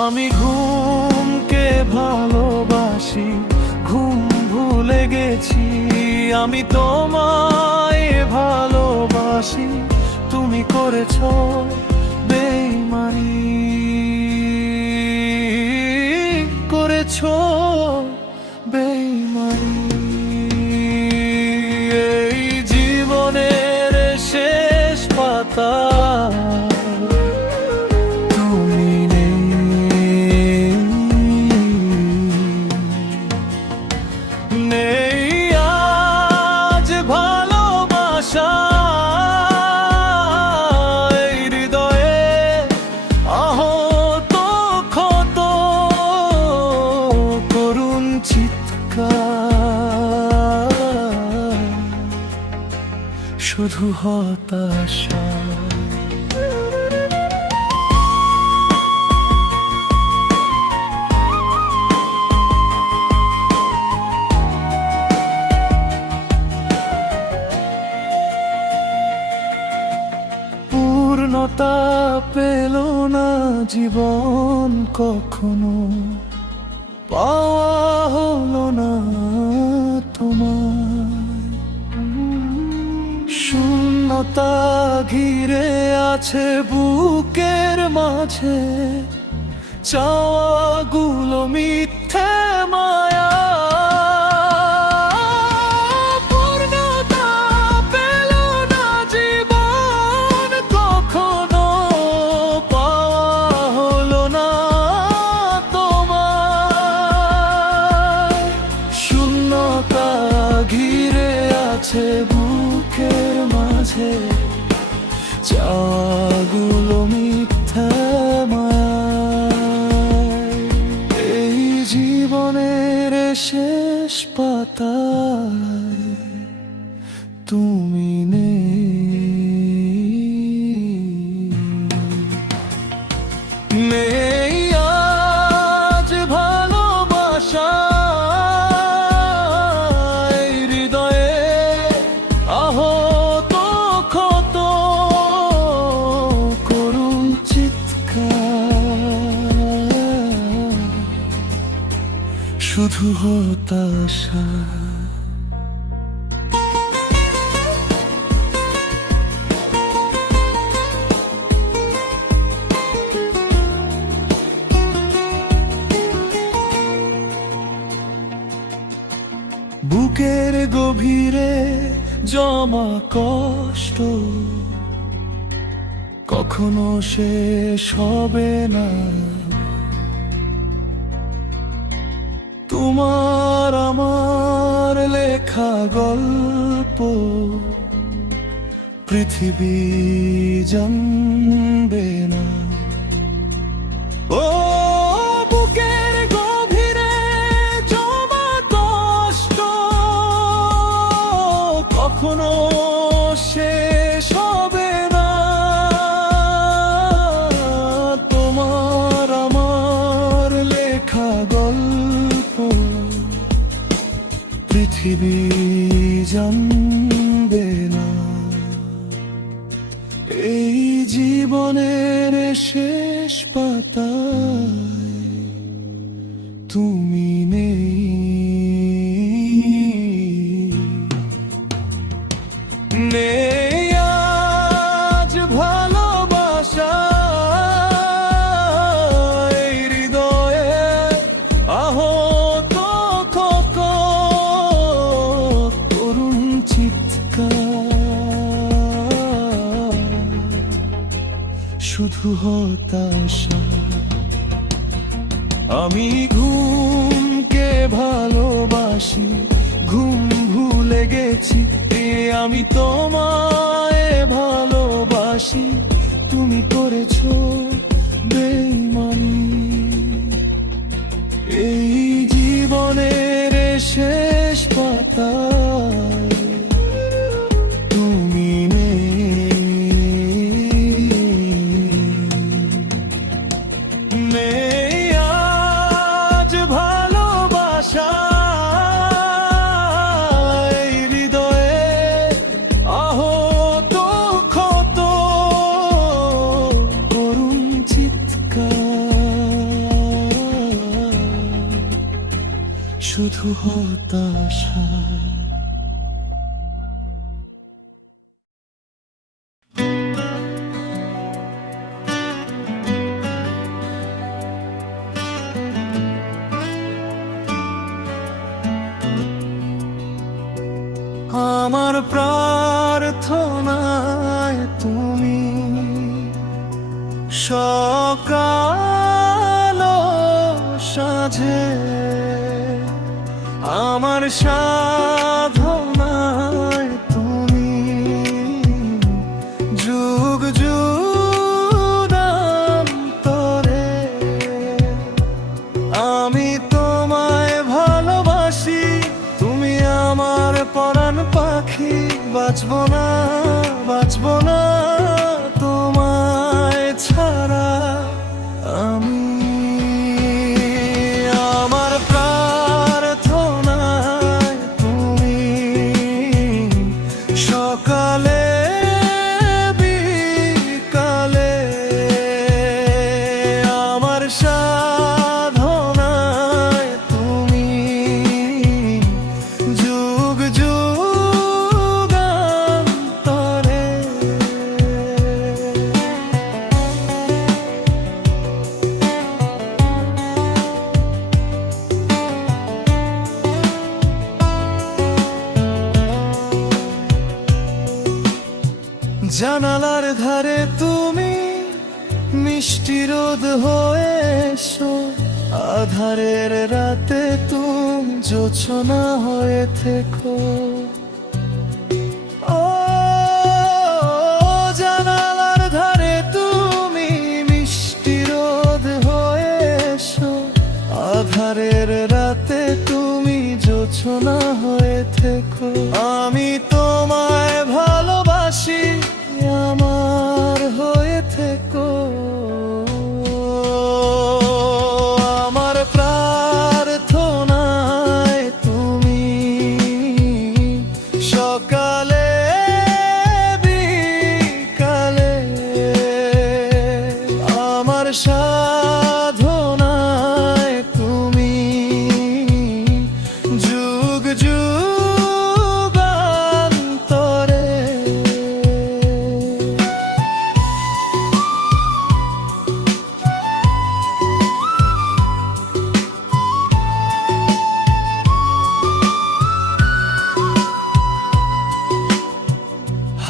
আমি ঘুমকে ভালোবাসি, ঘুম ভুলে গেছি। আমি তোমায় ভালোবাসি, তুমি করেছো বেইমানি, করেছো বেইমানি। এই জীবনের শেষ পাতা তুমি নেই, নেই আজ ভালোবাসা এই হৃদয়ে, আহত ক্ষত করুণ চিৎকার, শুধু হতাশা। পূর্ণতা পেল না জীবন কখনো, পাওয়া হলো না তোমার। শূন্যতা ঘিরে আছে বুকের মাঝে, চাওয়াগুলো মিথ্যে মায়া। ঘিরে আছে বুকের মাঝে, চাওয়াগুলো মিথ্যা মায়া। এই জীবনের শেষ পাতায় তুমি নেই আজ ভালোবাসা আহত ক্ষত করুণ চিৎকার, শুধু হতাশা। বুকের গভীরে জমা কষ্ট কখনো শেষ হবে না। তোমার আমার লেখা গল্প পৃথিবী জানবে না। ও বুকের গভীরে জমা কষ্ট কখনো শেষ হবে না। তোমার আমার লেখা গল্প পৃথিবী জানবে না। এই জীবনের শেষ পাতায় তুমি নেই, নেই আজ ভালোবাসা এই হৃদয়ে, আহত ক্ষত করুণ চিৎকার, শুধু হতাশা। আমি ঘুমকে ভালোবাসি, ঘুম ভুলে গেছি। আমি তোমায় ভালোবাসি, তুমি করেছো বেইমানি। এই জীবনের শেষ পাতায় তুমি নেই আজ ভালোবাসা এই হৃদয়ে, আহত ক্ষত করুণ চিৎকার, শুধু হতাশা। আমার প্রার্থনায় তুমি সকাল সাঁঝে, আমার সাধনায় তুমি যুগ যুগান্তরে। আমি তোমায় ভালোবাসি, তুমি আমার পরাণ পাখি। বাঁচব না, বাঁচব না তোমায় ছাড়া আমি। আমার প্রার্থনায় তুমি সকালে বিকালে, আমার সাধনায় তুমি যুগ যুগান্তরে। জানালার ধারে তুমি মিষ্টি রোদ হয়ে এসো, আধারের রাতে তুমি জোছনা হয়ে থেকো। ও জানালার ধারে তুমি মিষ্টি রোদ হয়ে এসো, আধারের রাতে তুমি জোছনা হয়ে থেকো। আমি তোমায় ভালোবাসি, আমার হয়ে থেকো। আমার প্রার্থনায় তুমি সকালে বিকালে, আমার সাধনায় তুমি যুগ যুগান্তরে।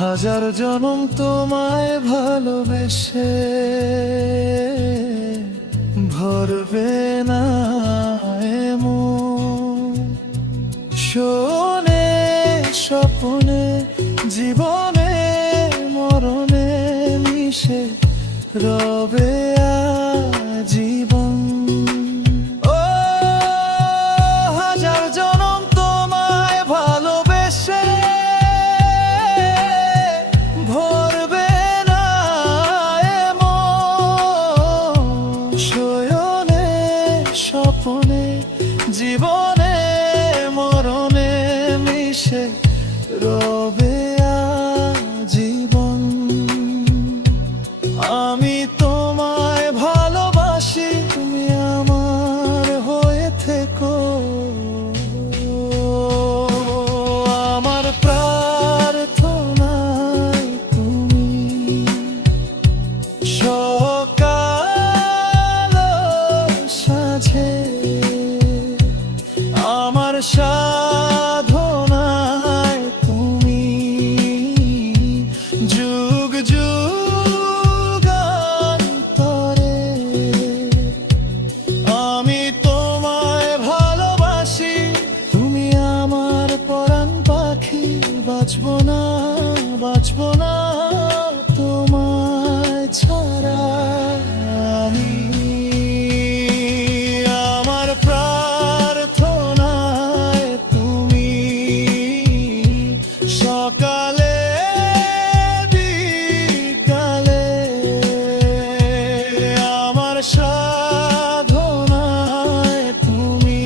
হাজার জনম তোমায় ভালোবেসে ভরবে না এমন শোনে স্বপ্নে, জীবনে মরণে মিশে রবে আজীবন। ও হাজার জনম তোমায় ভালোবেসে ভরবে না এমন শয়নে স্বপ্নে, জীবনে মরণে মিশে রবে আজীবন। আমি তোমায় ভালোবাসি, তুমি আমার হয়ে থেকো। আমার প্রার্থনায় তুমি সকাল সাঁঝে, আমার সাধনায় তুমি যুগ যুগান্তরে। আমি তোমায় ভালোবাসি, তুমি আমার পরাণ পাখি। বাঁচব না, বাঁচব না তোমায় ছাড়া আমি। আমার প্রার্থনায় তুমি সকালে বিকালে, আমার সাধনায় তুমি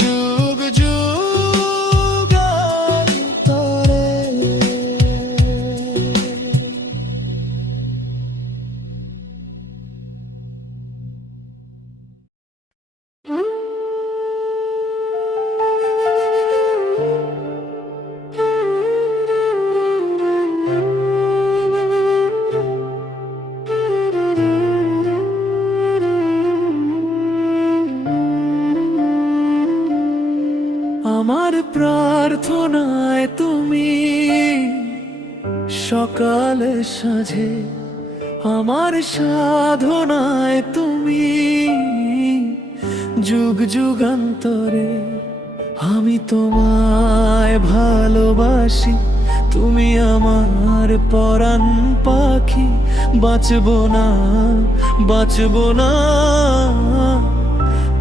যুগ যুগান্তরে। প্রার্থনায় তুমি, সকালে সাঁঝে আমার সাধনায় তুমি, যুগ যুগান্তরে আমি তোমায় ভালোবাসি। তুমি আমার পরাণ পাখি, বাঁচবো না বাঁচবো না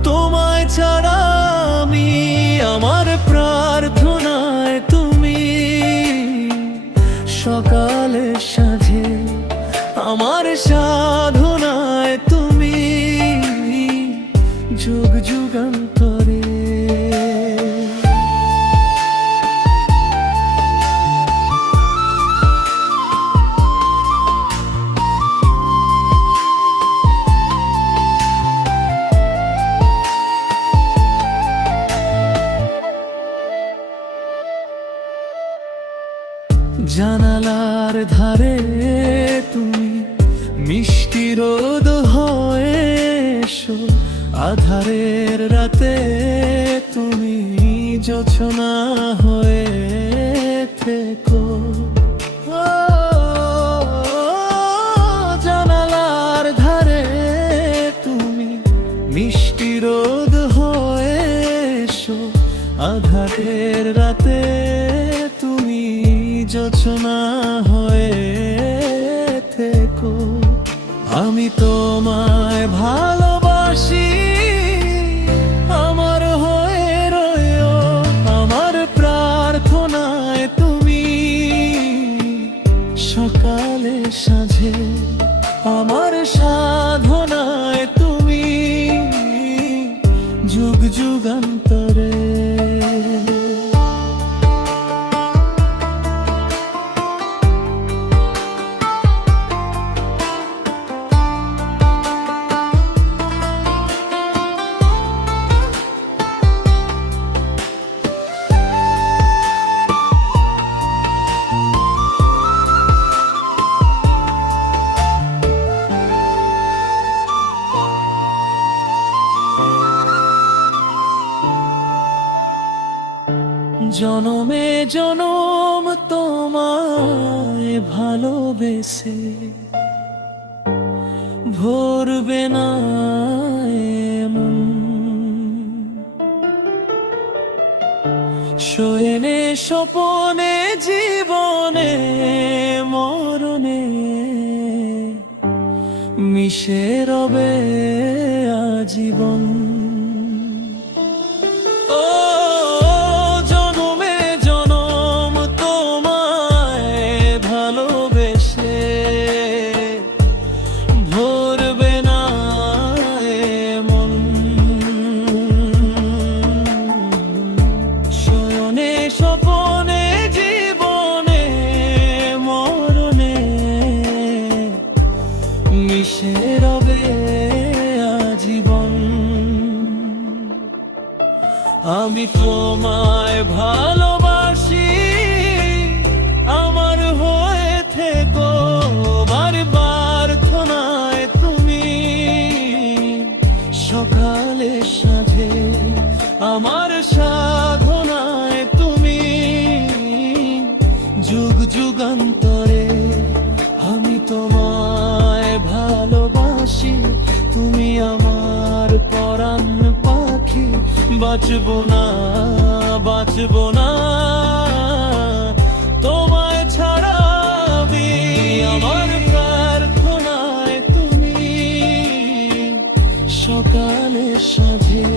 তোমায় ছাড়া আমি। আমার প্রার্থনায় তুমি, সকালে সাঁঝে আমার সাধনায় তুমি, যুগ যুগান্তরে। জানালার ধারে তুমি মিষ্টি রোদ হয়ে এসো, আধারের রাতে তুমি জোছনা হয়ে থেকো। জানালার ধারে তুমি মিষ্টি রোদ হয়ে এসো, আধারের রাতে তুমি জোছনা হয়ে থেকো। আমি তোমায় ভালোবাসি, আমার হয়ে রয়েও। আমার প্রার্থনায় তুমি, সকালে সাঁঝে আমার সাধনায় তুমি, যুগ যুগান্তরে। জনমে জনম তোমায় ভালোবেসে ভরবে না মন। শোয়েনে স্বপনে জীবনে মরণে মিশে রবে আজীবন। আমি তোমায় ভালোবাসি, আমার হয়ে থেকো। আমার প্রার্থনায় তুমি, সকালে সাঁঝে আমার সাধনায় তুমি, যুগ যুগান্তরে। আমি তোমায় ভালোবাসি, তুমি আমার পরাণ পাখি, বাঁচবো না বাঁচবো না তোমায় ছাড়া আমি। আমার প্রার্থনায় তুমি, সকালে সাঁঝে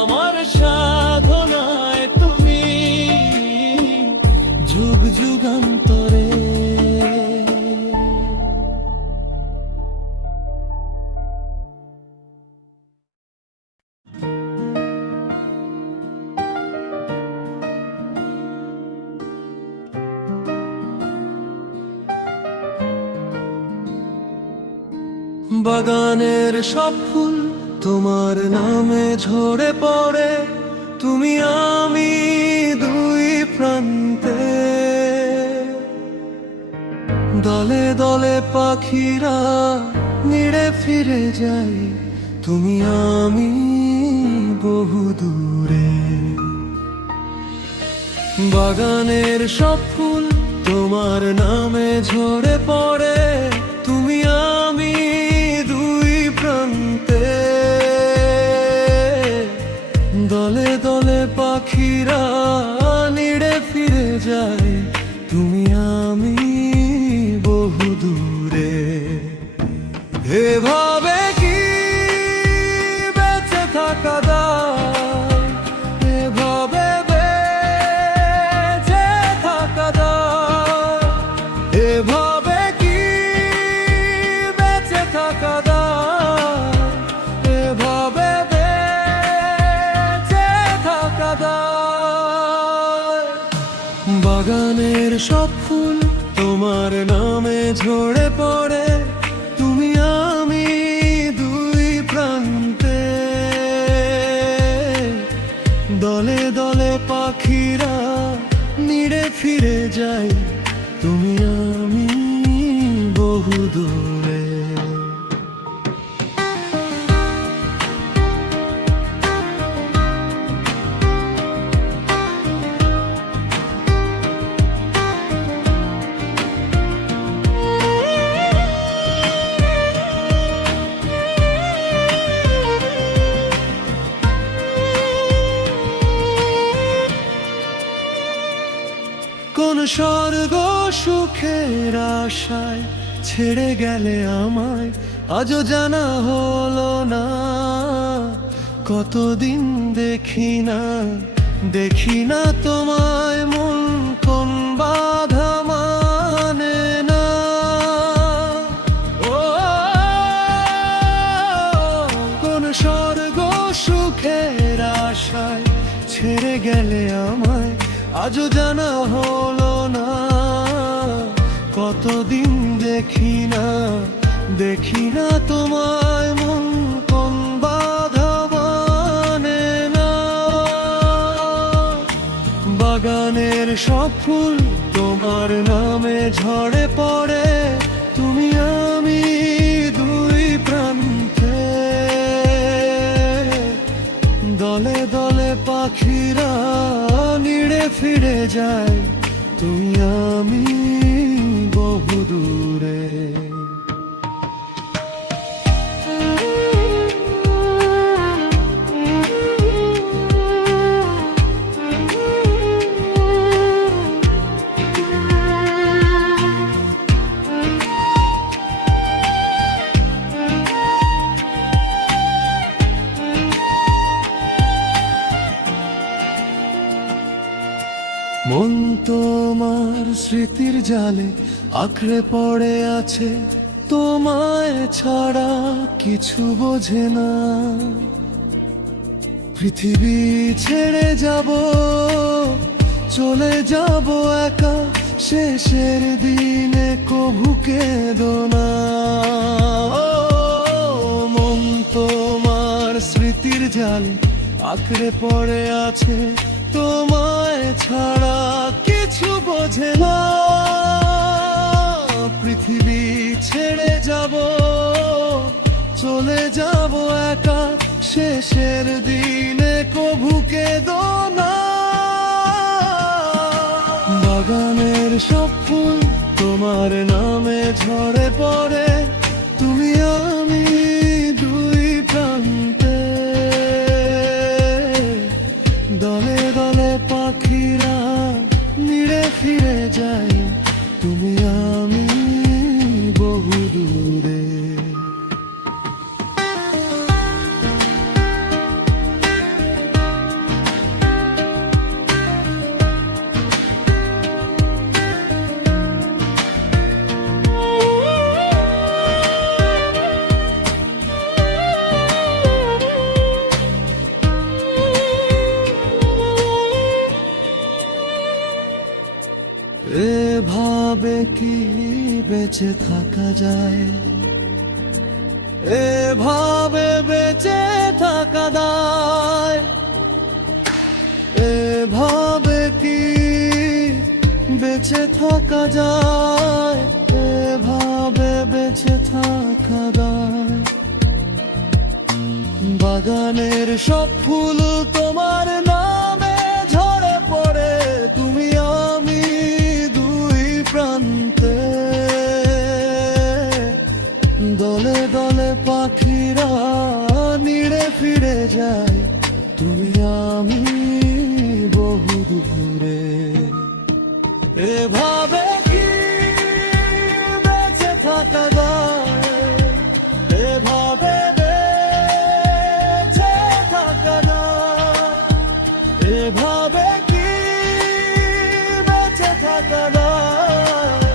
আমার সাধনায় তুমি, যুগ যুগান্তরে। বাগানের সব ফুল তোমার নামে ঝরে পড়ে, তুমি আমি দুই প্রান্তে। দলে দলে পাখিরা নিড়ে ফিরে যাই, তুমি আমি বহু দূরে। বাগানের সব ফুল তোমার নামে ঝরে পড়ে, তুমি আমি দুই প্রান্তে। দলে দলে পাখিরা নিড়ে ফিরে যায়, তুমি আমি বহু দূরে। এভাবে কি বেঁচে থাকা যায়, এভাবে বেঁচে থাকা যায়, এভাবে কি বেঁচে থাকা যায়, এভাবে বেঁচে থাকা যায়। বাগানের সব ফুল তোমার নামে ঝরে পড়ে, তুমি আমি দুই প্রান্তে। দলে দলে পাখিরা নিড়ে ফিরে যায়, তুমি আমি বহু দূরে। কোন স্বর্গ সুখের আশায় ছেড়ে গেলে আমায়, আজও জানা হলো না। কতদিন দেখি না তোমায়, মন কোন বাধা মানে না। ও কোন স্বর্গ সুখের আশায় ছেড়ে গেলে আমায়, আজও জানা হলো না। কতদিন দেখি না তোমায়, মন কোন বাধা মানে না। বাগানের সব ফুল তোমার নামে ঝরে পড়ে, তুমি আমি দুই প্রান্তে। দলে দলে পাখিরা নিড়ে ফিরে যায়, তুমি আমি বহু দূরে। মন তোমার স্মৃতির জালে আঁকড়ে পড়ে আছে, তোমায় ছাড়া কিছু বোঝে না। পৃথিবী ছেড়ে যাব, চলে যাব একা, শেষের দিনে কভু কেঁদো না। মন তোমার স্মৃতির জালে আঁকড়ে পড়ে আছে, তোমায় ছাড়া কিছু বোঝে না। পৃথিবী ছেড়ে যাব, চলে যাব একা, শেষের দিনে কভু কেঁদো না। বাগানের সব ফুল তোমার নামে ঝরে পড়ে, তুমি আমি দুই প্রান্তে। দলে দলে পাখিরা নিড়ে ফিরে যায়, তুমি আমি বহু দূরে। এভাবে কি বেঁচে থাকা যায়, এভাবে বেঁচে থাকা যায়, এভাবে কি বেঁচে থাকা যায়, এভাবে বেঁচে থাকা যায়। বাগানের সব ফুল তোমার নামে ঝরে পড়ে, তুমি দলে পাখিরা নিড়ে ফিরে যায়, তুমি আমি বহু দূরে। এভাবে কি বেঁচে থাকা যায়, এভাবে বেঁচে থাকা যায়, এভাবে কি বেঁচে থাকা যায়,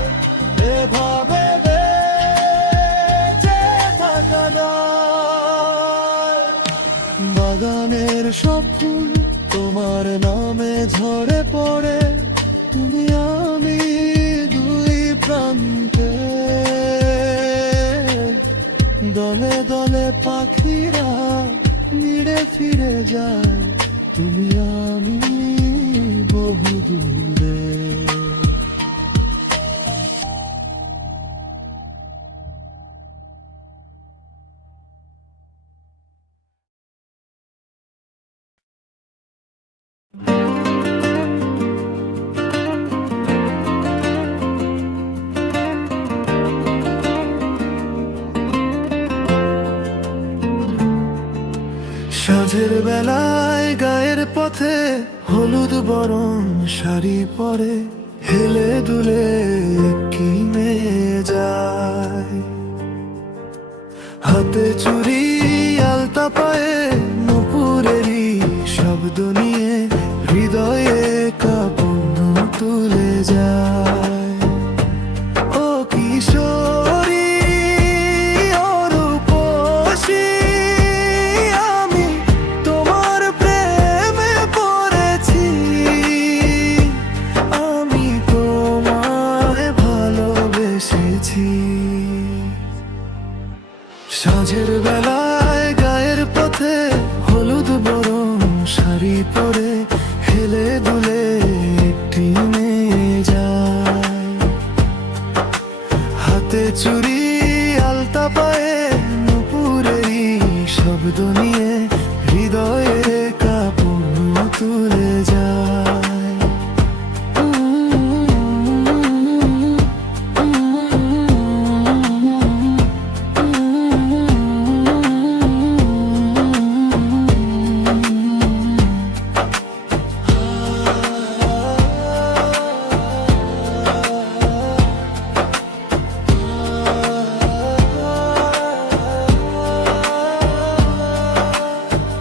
এভাবে বেঁচে থাকা যায়। বাগানের সব ফুল তোমার নামে ঝরে পড়ে, তুমি আমি দুই প্রান্তে। দলে দলে পাখিরা নিড়ে ফিরে যায়, তুমি আমি বহু দূরে। সাঁঝের বেলায় গায়ের পথে হলুদ বরণ শাড়ি পরে, হেলে দুলে কি মেয়ে যায়। হাতে চুড়ি আলতা পায়ে নুপুরেরই শব্দ নিয়ে, হৃদয়ে কাঁপন তুলে যায়। ও কিশোরী ও রূপসী, আমি তোমার প্রেমে পড়েছি, আমি তোমায় ভালোবেসেছি। সাঁঝের বেলায় গায়ের পথে হলুদ বরণ শাড়ি পরে, হেলে দুলে একটি মেয়ে যায়। হাতে চুড়ি আলতা পায়ে নুপুরেরই শব্দ নিয়ে, হৃদয়ে কাঁপন তুলে যায়।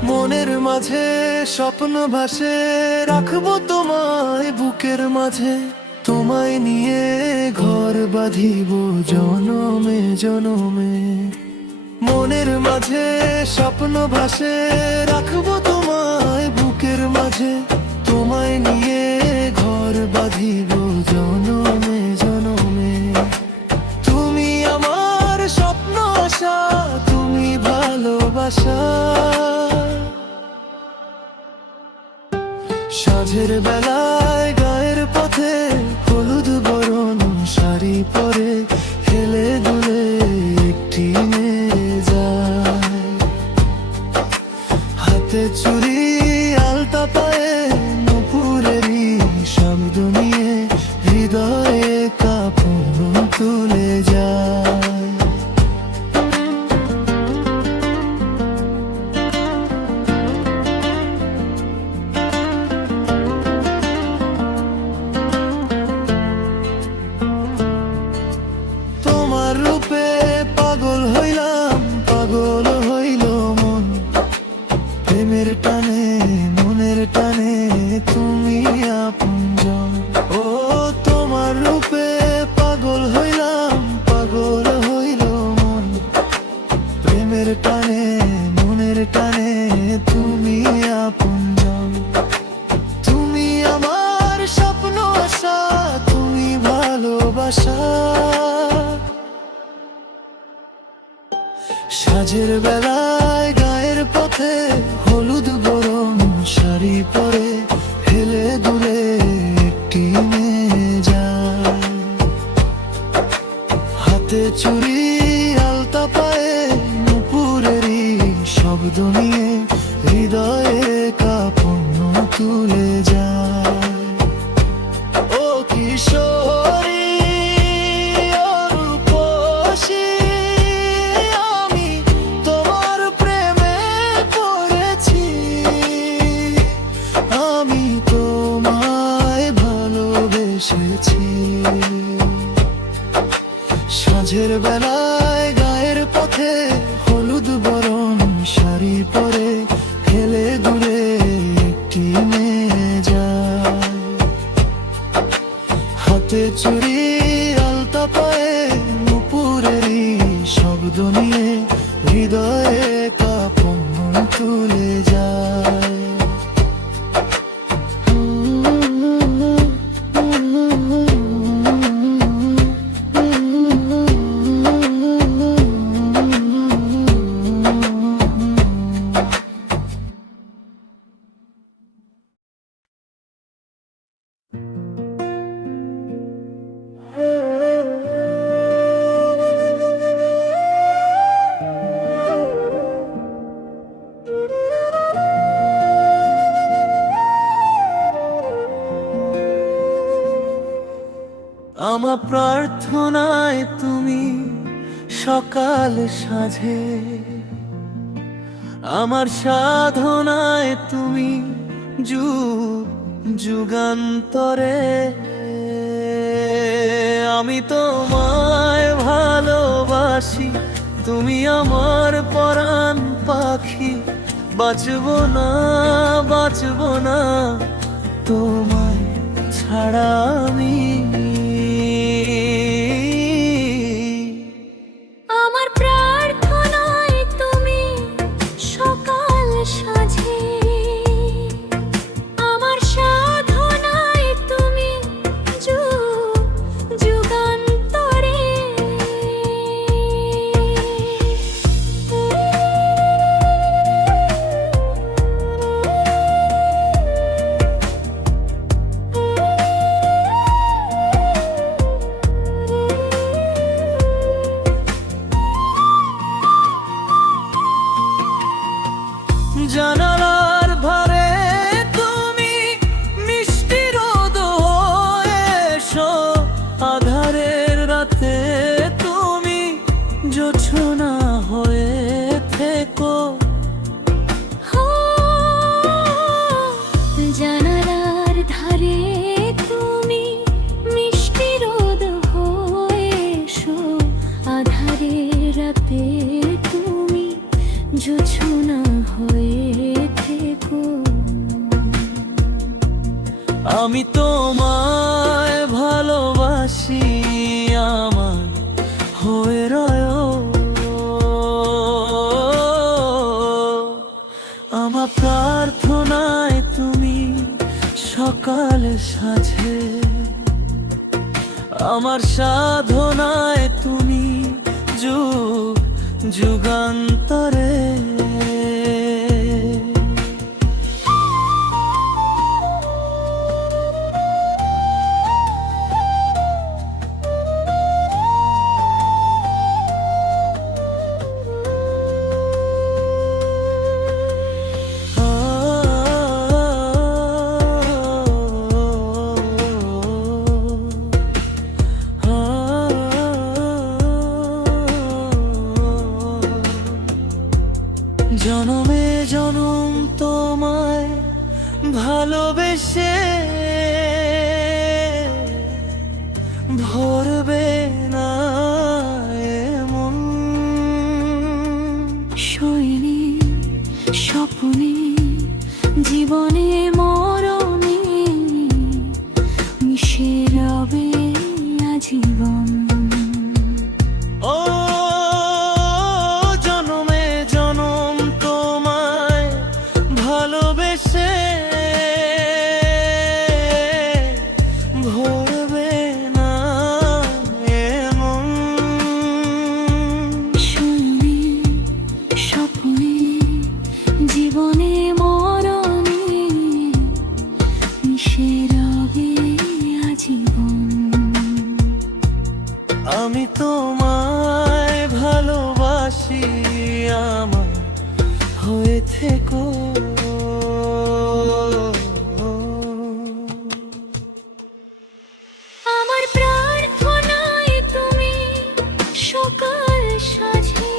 মনের মাঝে স্বপ্ন ভাসে, রাখবো তোমায় বুকের মাঝে, তোমায় নিয়ে ঘর বাঁধিব জনমে জনমে। মনের মাঝে স্বপ্ন ভাসে, রাখবো তোমায় বুকের মাঝে, তোমায় নিয়ে ঘর বাঁধিব জনমে জনমে। তুমি আমার স্বপ্ন আশা, তুমি ভালোবাসা। সাঁঝের বেলায় গায়ের পথে হলুদ বরণ শাড়ি পরে, হেলে দুলে একটি মেয়ে যায়। হাতে চুড়ি আলতা পায়ে নুপুরেরই শব্দ নিয়ে, হৃদয়ে কাঁপন তুলে যায়। তোমার রূপে পাগল হইলাম, পাগল হইল মন, প্রেমের টানে মনের টানে তুমি আপনজন। ও তোমার রূপে পাগল হইলাম, পাগল হইল মন, প্রেমের টানে মনের টানে তুমি আপনজন। তুমি আমার স্বপ্ন আশা, তুমি ভালোবাসা। সাঁঝের বেলায় গায়ের পথে হলুদ বরণ শাড়ি পরে, হেলে দুলে একটি মেয়ে যায়। হাতে চুড়ি আলতা পায়ে নুপুরেরই শব্দ নিয়ে, হৃদয়ে কাঁপন তুলে যায়। ও কিশোরী ও রূপসী, হৃদয়ে কাঁপন তুলে যায়। আমার প্রার্থনায় তুমি সকাল সাঁঝে, আমার সাধনায় তুমি যুগ যুগান্তরে। আমি তোমায় ভালোবাসি, তুমি আমার পরাণ পাখি। বাঁচবো না বাঁচবো না তোমায় ছাড়া আমি। আমার প্রার্থনায় তুমি সকাল সাঁঝে, আমার সাধনায় তুমি যুগ যুগান্তরে। জানালার ধারে তুমি মিষ্টি রোদ হয়ে এসো, আধারের রাতে তুমি জোছনা হয়ে থেকো। জানালার ধারে তুমি মিষ্টি রোদ হয়ে এসো, আধারের রাতে তুমি জোছনা হয়ে থেকো। আমি তোমায় ভালোবাসি, আমার হয়ে রয়ো। আমার প্রার্থনায় তুমি সকাল সাঁঝে, আমার সাধনায় তুমি যুগ যুগান্তরে। জনমে জনম তোমায় ভালোবেসে ভরবে না এমন। শৈলী স্বপ্নে জীবনে মরণে মিশে রবে আজীবন। ও জনমে জনম তোমায় ভালোবেসে ভরবে না এমন। শৈলী স্বপ্নে জীবনে মরণে মিশে রবে আজীবন। আমি তোমায় ভালোবাসি, আমার হয়ে থেকো। আমার প্রার্থনায় তুমি সকাল সাঁঝে,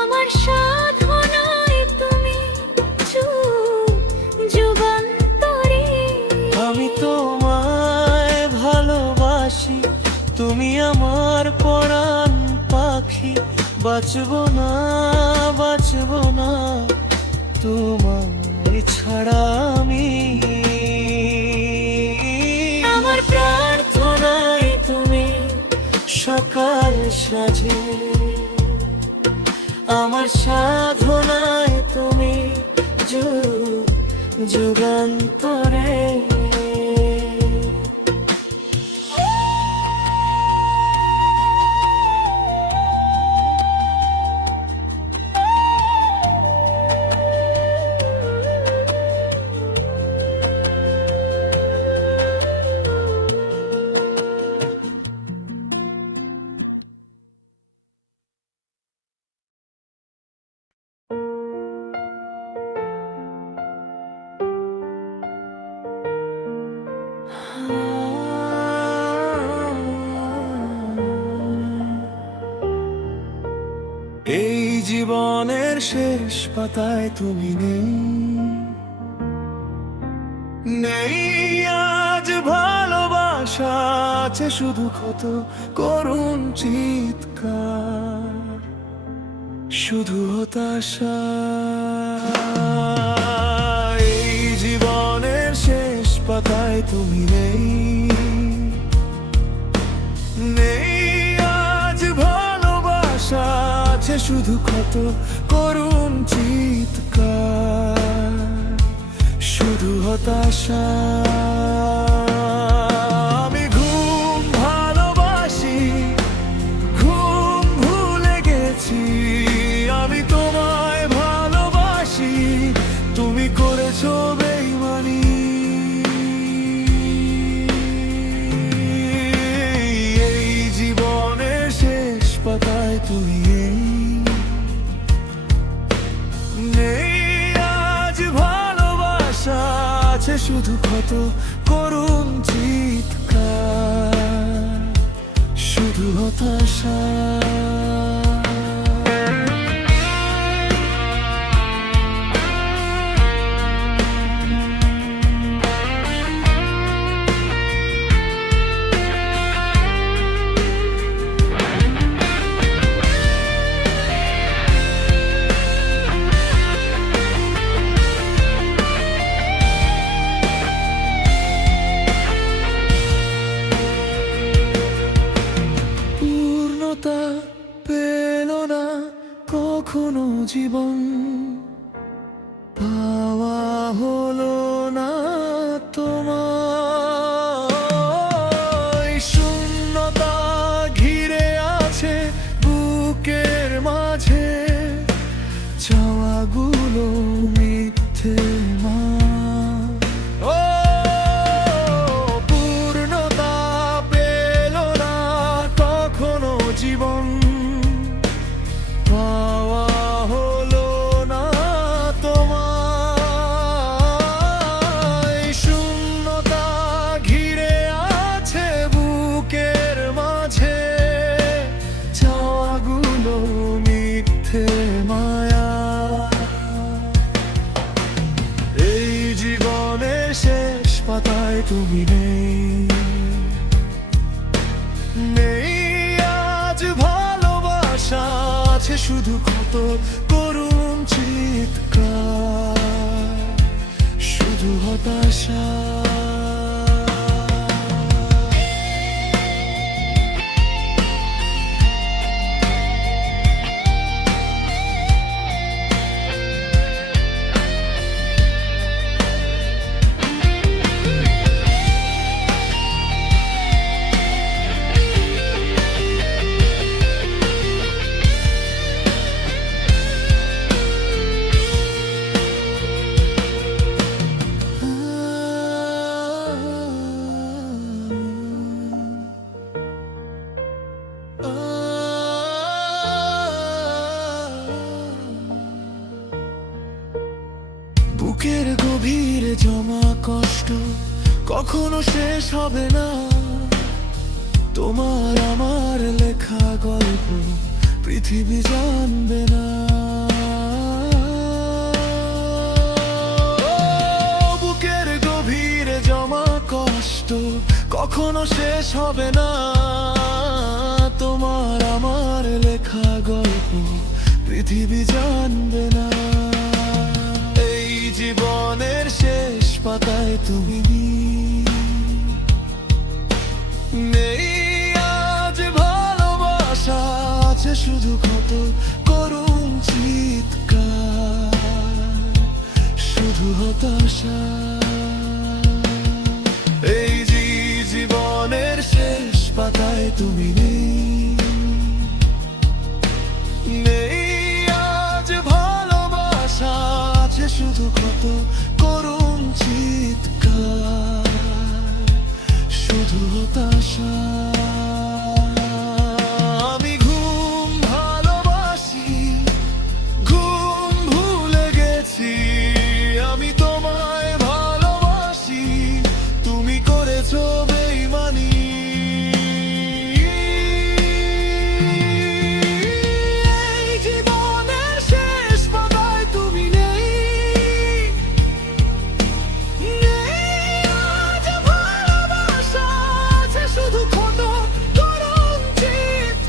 আমার সাধনায় তুমি যুগ যুগান্তরে। আমি তোমায় ভালোবাসি, তুমি আমার পরাণ পাখি। বাঁচবো না বাঁচবো না তোমায় ছাড়া আমি। আমার প্রার্থনায় তুমি সকাল সাঁঝে, আমার সাধনায় তুমি যুগান্তরে। এই জীবনের শেষ পাতায় তুমি নেই, নেই আজ ভালোবাসা, আছে শুধু ক্ষত করুণ চিৎকার, শুধু হতাশা। এই জীবনের শেষ পাতায় তুমি নেই, নেই আজ ভালোবাসা, আছে শুধু ক্ষত করুণ চিৎকার, শুধু হতাশা। আমি ঘুম ভালোবাসি, ঘুম ভুলে গেছি, আমি তোমায় ভালোবাসি, তুমি করেছো বেইমানি। এই জীবনের শেষ পাতায় তুমি নেই, আজ ভালোবাসা, আছে শুধু ক্ষত করুণ চিৎকার, শুধু হতাশা। পেল না কখনো জীবন, পাওয়া হলো না তোমার। শূন্যতা ঘিরে আছে বুকের মাঝে, চাওয়াগুলো মিথ্যে মা। জীবন পাওয়া হলো না তোমায়। শূন্যতা ঘিরে আছে বুকের মাঝে, চাওয়াগুলো মিথ্যে মায়া। এই জীবনের শেষ পাতায় তুমি নেই, নেই আজ ভালোবাসা, আছে শুধু ক্ষত করুণ চিৎকার, শুধু হতাশা। বুকের গভীরে জমা কষ্ট কখনো শেষ হবে না, তোমার আমার লেখা গল্প পৃথিবী জানবে না। বুকের গভীরে জমা কষ্ট কখনো শেষ হবে না, তোমার আমার লেখা গল্প পৃথিবী জানবে না। এই জীবনের শেষ পাতায় তুমি নেই, আজ ভালোবাসা, আছে শুধু ক্ষত করুণ হতাশা। এই জীবনের শেষ পাতায় তুমি নেই আজ ভালোবাসা, আছে শুধু কত করুণ চিৎকার, শুধু হতাশা। আমি ঘুম ভালোবাসি, ঘুম ভুলে গেছি, আমি তোমায় ভালোবাসি, তুমি করেছো বেইমানি। এই জীবনের শেষ পাতায় তুমি নেই আজ ভালোবাসা, আছে শুধু কত করুণ চিৎকার,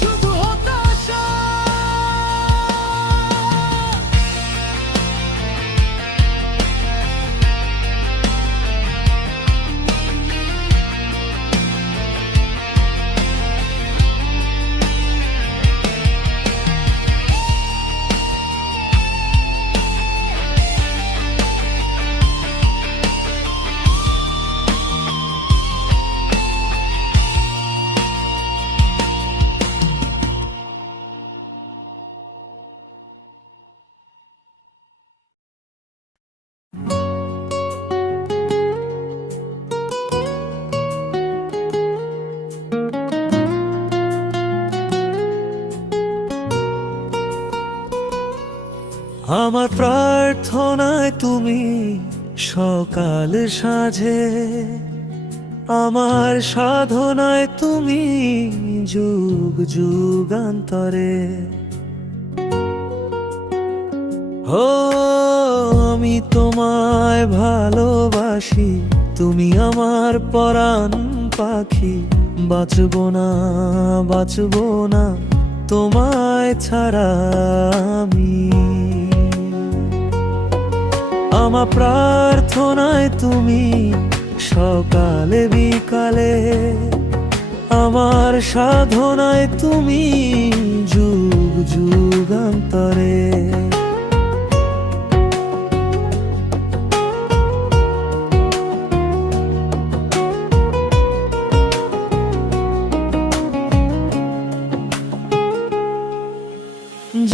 শুধু হতাশা। আমার প্রার্থনায় তুমি সকাল সাঁঝে, আমার সাধনায় তুমি যুগ যুগান্তরে। ও আমি তোমায় ভালোবাসি, তুমি আমার পরাণ পাখি, বাঁচবো না তোমায় ছাড়া আমি। আমার প্রার্থনায় তুমি সকালে বিকালে, আমার সাধনায় তুমি যুগ যুগান্তরে।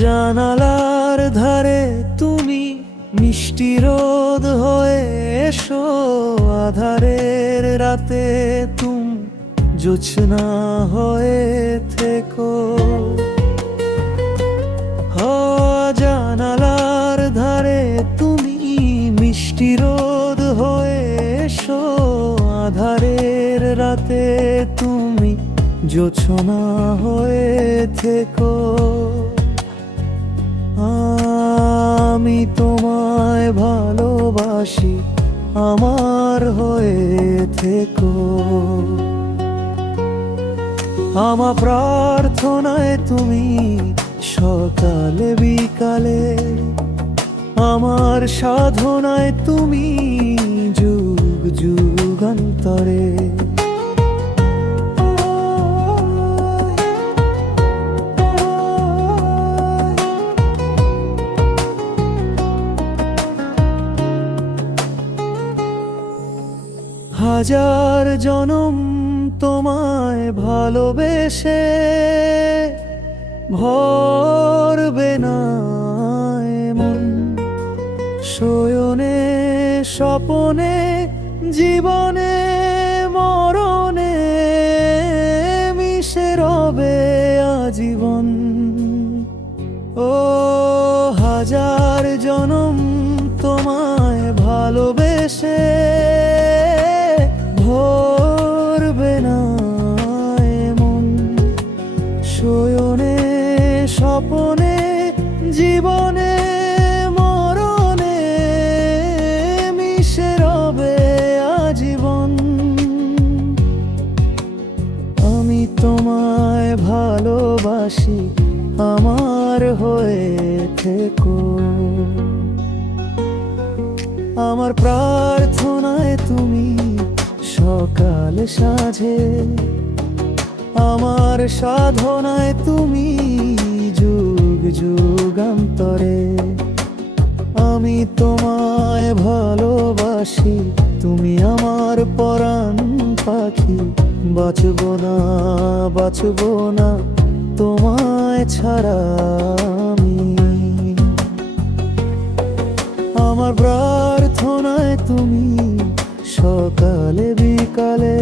জানালার ধারে তুমি মিষ্টি রোদ হয়ে এসো, আধারের রাতে তুমি জোছনা হয়ে থেকো। জানালার ধারে তুমি মিষ্টি রোদ হয়ে এসো, আধারের রাতে তুমি জোছনা হয়ে থেকো। আমি তোমায় ভালোবাসি, আমার হয়ে থেকো। আমার প্রার্থনায় তুমি সকালে বিকালে, আমার সাধনায় তুমি যুগ যুগান্তরে। হাজার জনম তোমায় ভালোবেসে ভরবে না মন, শয়নে স্বপনে জীবনে মরণে মিশে রবে আজীবন। ও হাজার জনম তোমায় ভালোবেসে ভরবে না মন, শয়নে স্বপনে জীবনে মরণে মিশে রবে আজীবন। আমি তোমায় ভালোবাসি, আমার হয়ে থেকো। আমার প্রার্থনায় তুমি সকাল সাঁঝে, আমার সাধনায় তুমি যুগ যুগান্তরে। বাঁচব না তোমায় ছাড়া আমি। আমার প্রার্থনায় তুমি সকালে বিকালে,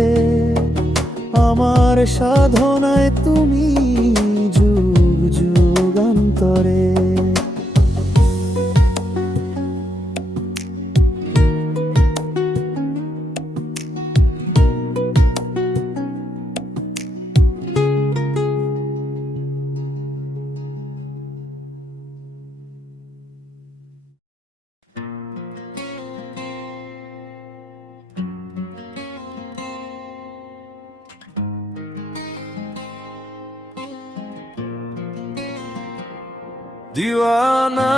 আমার সাধনায় তুমি যুগ যুগান্তরে। দিওয়ানা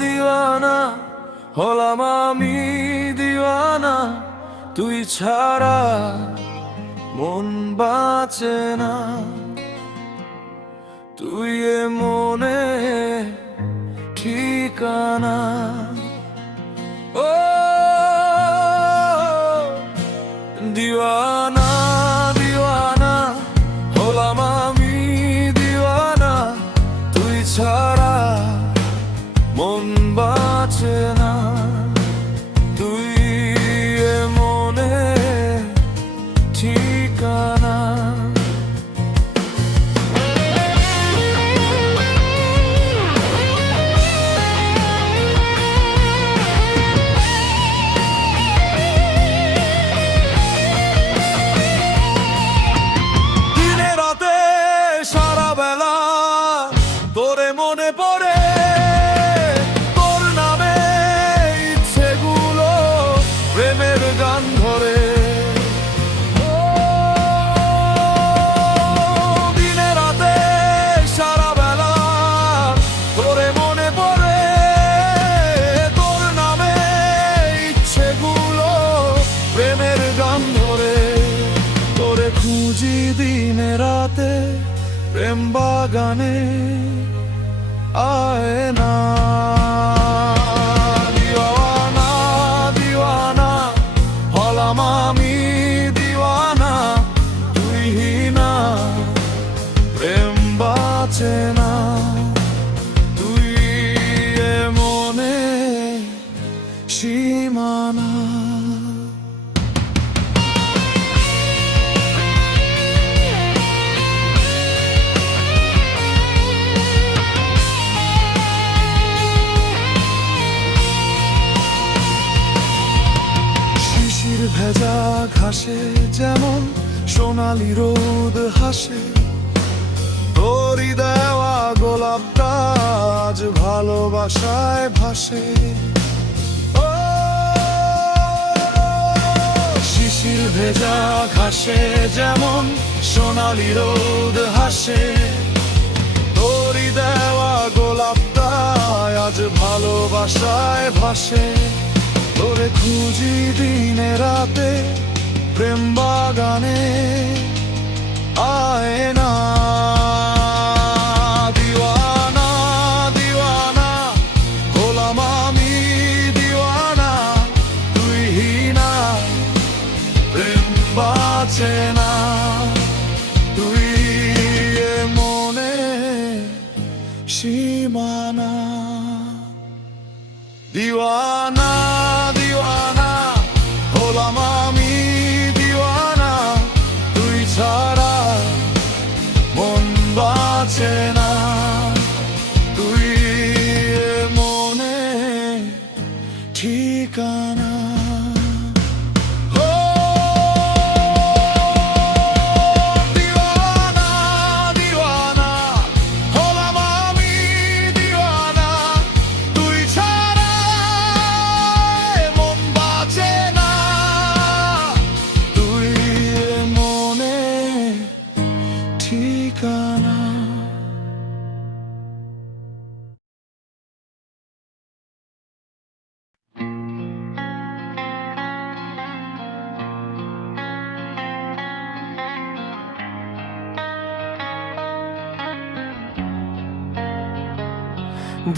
দিওয়ানা হলাম আমি দিওয়ানা, তুই ছাড়া মন বাঁচে না। তুই এ মনে ঠিকানা। ও দিওয়ানা দিওয়ানা হলাম আমি দিওয়ানা, তুই ছাড়া মন বাঁচে না। তুই এ মনে ঠিকানা। দিনে রাতে সারা বেলা তোরে মনে পড়ে, তোর নামে ইচ্ছেগুলো প্রেমের গান ধরে। দিনে রাতে সারা বেলা তোরে মনে পড়ে, তোর নামে ইচ্ছেগুলো প্রেমের গান ধরে। তোরে খুঁজি দিনে রাতে প্রেম বাগানে, আয় না দিওয়ানা দিওয়ানা হলাম আমি দিওয়ানা, তুই না প্রেম বাঁচে না। তুই এ মনে সীমানা। ভেজা ঘাসে যেমন সোনালি রোদ হাসে, তোরই দেওয়া গোলাপটা আজ ভালোবাসায় ভাসে। ও শিশির ভেজা ঘাসে যেমন সোনালি রোদ হাসে, তোরই দেওয়া গোলাপটা আজ ভালোবাসায় ভাসে। তোরে খুঁজি দিনে রাতে প্রেম বাগানে, আয় না দিওয়ানা দিওয়ানা হলাম আমি দিওয়ানা, তুই না প্রেম বাঁচে না। তুই এ মনে সীমানা। দিওয়ানা দিওয়ানা হলাম আমি দিওয়ানা, তুই ছাড়া মন বাঁচে না। তুই এ মনে ঠিকানা।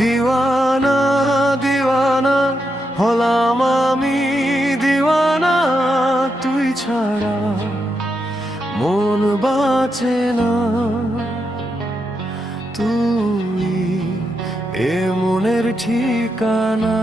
দিওয়ানা দিওয়ানা হলাম আমি দিওয়ানা, তুই ছাড়া মন বাঁচে না। তুই এ মনের ঠিকানা।